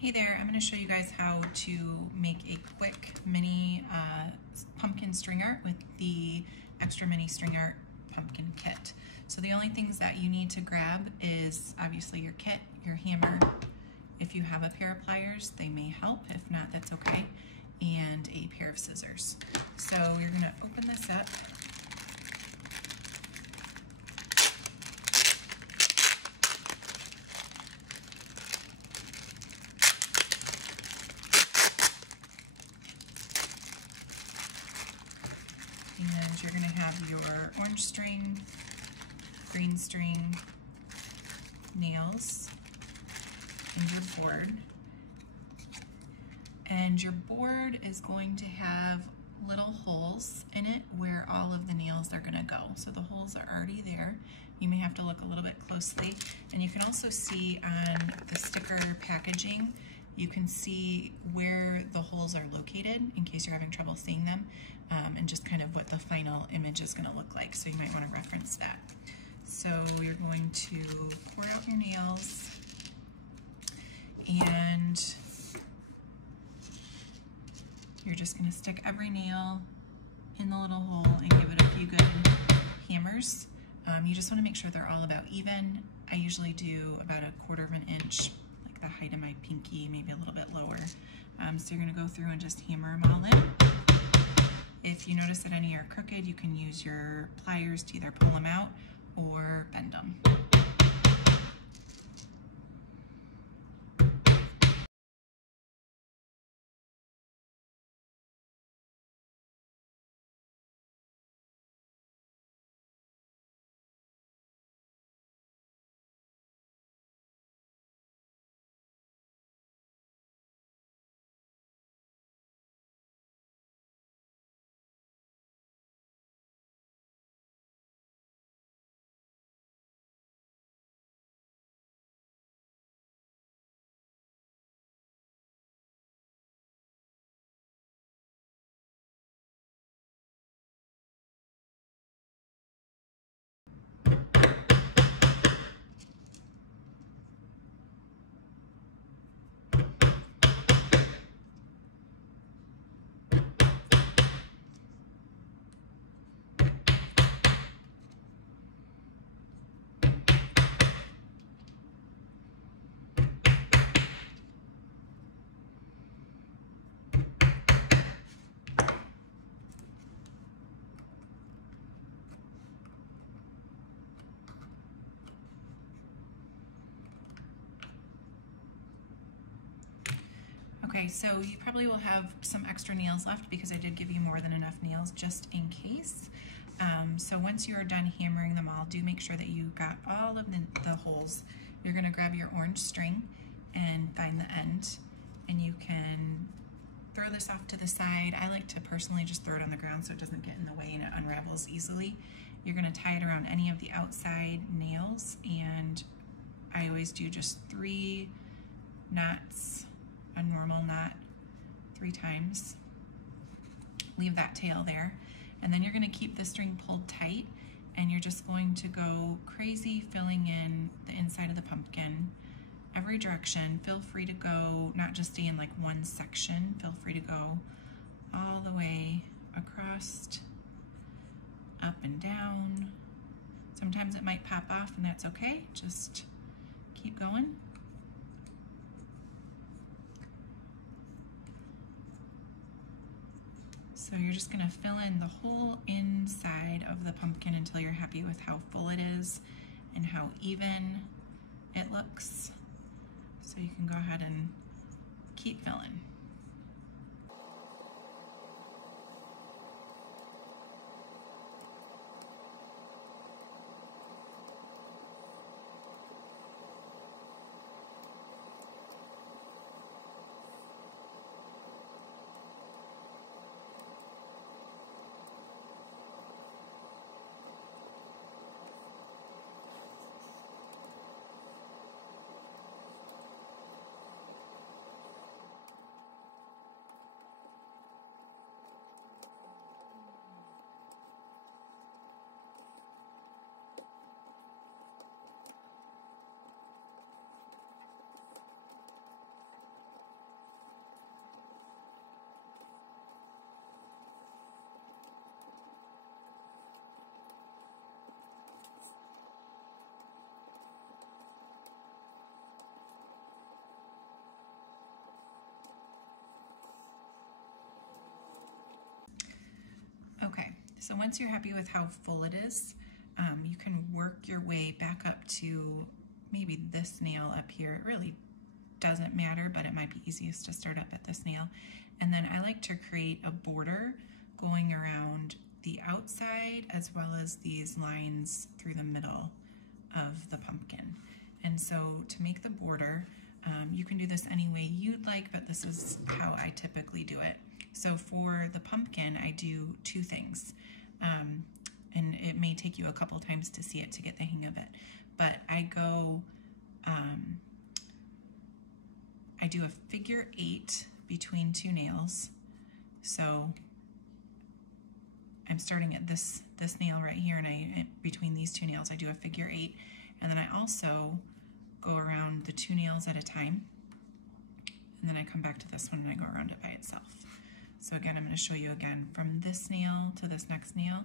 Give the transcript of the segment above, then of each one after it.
Hey there, I'm going to show you guys how to make a quick mini pumpkin stringer with the Extra Mini String Art Pumpkin Kit. So the only things that you need to grab is obviously your kit, your hammer. If you have a pair of pliers, they may help. If not, that's okay. And a pair of scissors. So you're going to open this up. And you're going to have your orange string, green string, nails, and your board. And your board is going to have little holes in it where all of the nails are going to go. So the holes are already there. You may have to look a little bit closely. And you can also see on the sticker packaging, you can see where the holes are located in case you're having trouble seeing them, and just kind of what the final image is going to look like. So you might want to reference that. So you're going to pour out your nails, and you're just going to stick every nail in the little hole and give it a few good hammers. You just want to make sure they're all about even. I usually do about 1/4 of an inch, like the height of my pinky, maybe a little bit lower. So you're going to go through and just hammer them all in. If you notice that any are crooked, you can use your pliers to either pull them out or bend them. Okay, so you probably will have some extra nails left because I did give you more than enough nails just in case. So once you're done hammering them all, do make sure that you got all of the holes. You're going to grab your orange string and find the end, and you can throw this off to the side. I like to personally just throw it on the ground so it doesn't get in the way and it unravels easily. You're going to tie it around any of the outside nails, and I always do just 3 knots, a normal knot 3 times. Leave that tail there, and then you're going to keep the string pulled tight, and you're just going to go crazy filling in the inside of the pumpkin every direction. Feel free to go, not just stay in like one section, feel free to go all the way across, up and down. Sometimes it might pop off, and that's okay, just keep going. So you're just going to fill in the whole inside of the pumpkin until you're happy with how full it is and how even it looks. So you can go ahead and keep filling. So once you're happy with how full it is, you can work your way back up to maybe this nail up here. It really doesn't matter, but it might be easiest to start up at this nail. And then I like to create a border going around the outside as well as these lines through the middle of the pumpkin. And so to make the border, you can do this any way you'd like, but this is how I typically do it. So for the pumpkin, I do two things. And it may take you a couple times to see it to get the hang of it. But I go, I do a figure 8 between two nails. So I'm starting at this nail right here, and between these two nails I do a figure 8, and then I also go around the two nails at a time, and then I come back to this one and I go around it by itself. So again, I'm going to show you again from this nail to this next nail.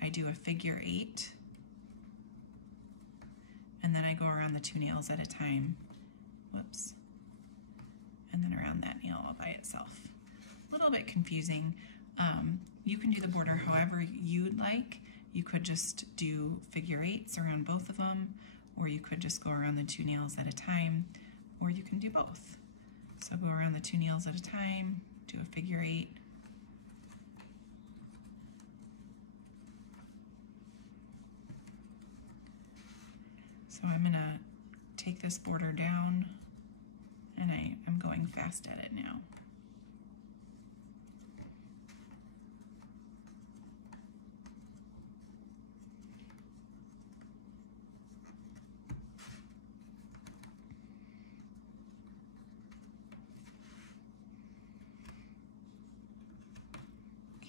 I do a figure 8, and then I go around the two nails at a time. Whoops. And then around that nail all by itself. A little bit confusing. You can do the border however you'd like. You could just do figure 8s around both of them, or you could just go around the two nails at a time, or you can do both. So go around the two nails at a time, do a figure 8. So I'm going to take this border down, and I'm going fast at it now.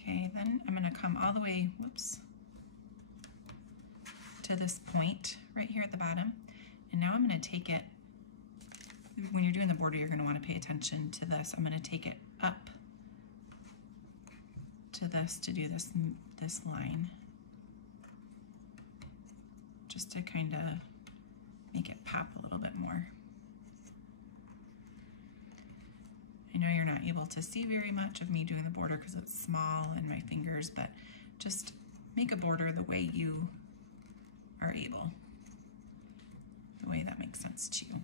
Okay, then I'm going to come all the way, whoops, to this point right here at the bottom. And now I'm going to take it, when you're doing the border, you're going to want to pay attention to this. I'm going to take it up to this to do this line, just to kind of make it pop a little bit more. I know you're not able to see very much of me doing the border because it's small and my fingers, but just make a border the way you are able, the way that makes sense to you.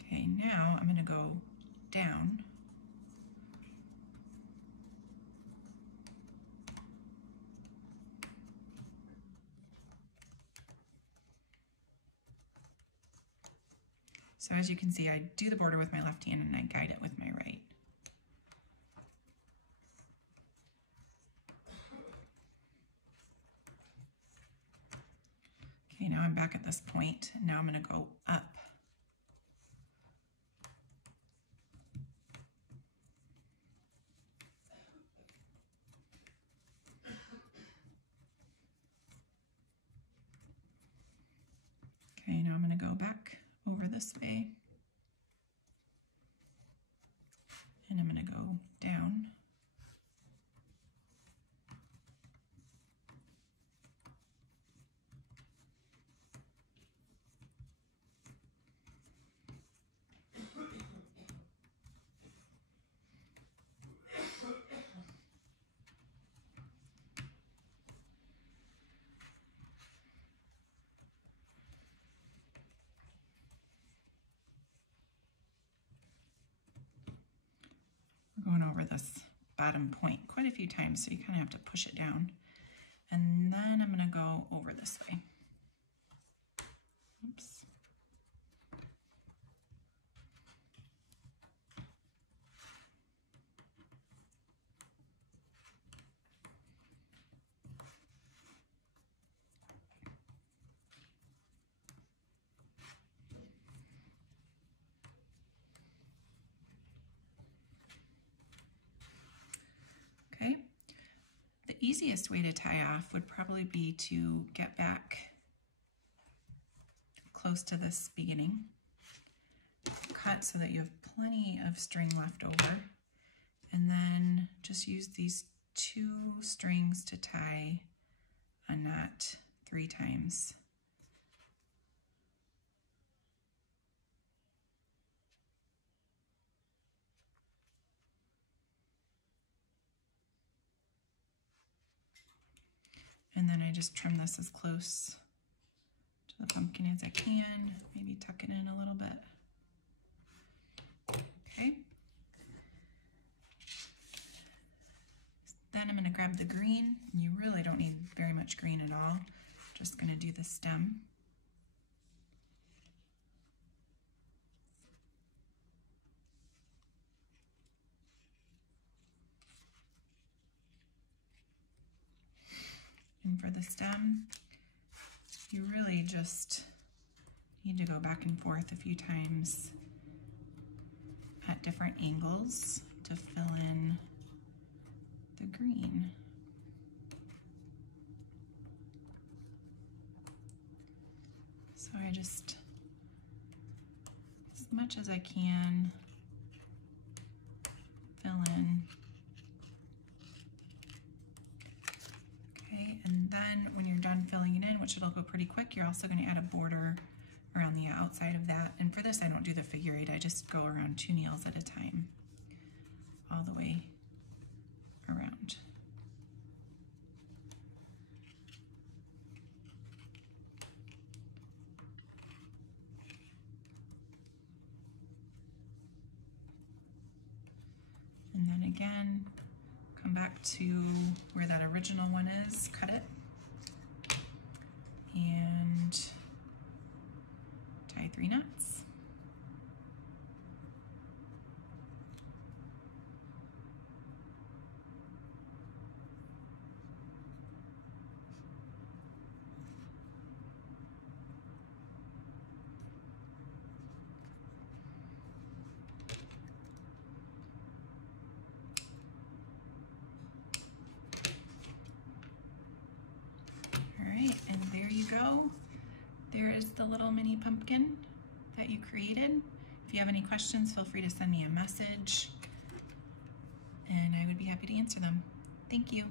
Okay, now I'm going to go down. So as you can see, I do the border with my left hand and I guide it with my right. Okay, now I'm back at this point, and now I'm going to go up. Okay, now I'm going to go back over this way, and I'm going to go down. Going over this bottom point quite a few times, so you kind of have to push it down. And then I'm going to go over this way. Oops. Okay, the easiest way to tie off would probably be to get back close to this beginning, cut so that you have plenty of string left over, and then just use these 2 strings to tie a knot 3 times And then I just trim this as close to the pumpkin as I can, maybe tuck it in a little bit. Okay. Then I'm going to grab the green. You really don't need very much green at all. Just going to do the stem. And for the stem, you really just need to go back and forth a few times at different angles to fill in the green. So I just, as much as I can, fill in. Okay, and then when you're done filling it in, which it'll go pretty quick, you're also going to add a border around the outside of that. And for this, I don't do the figure eight, I just go around 2 nails at a time, all the way around. And then again, come back to where that original one is, cut it, and tie 3 knots. And there you go. There is the little mini pumpkin that you created. If you have any questions, feel free to send me a message and I would be happy to answer them. Thank you.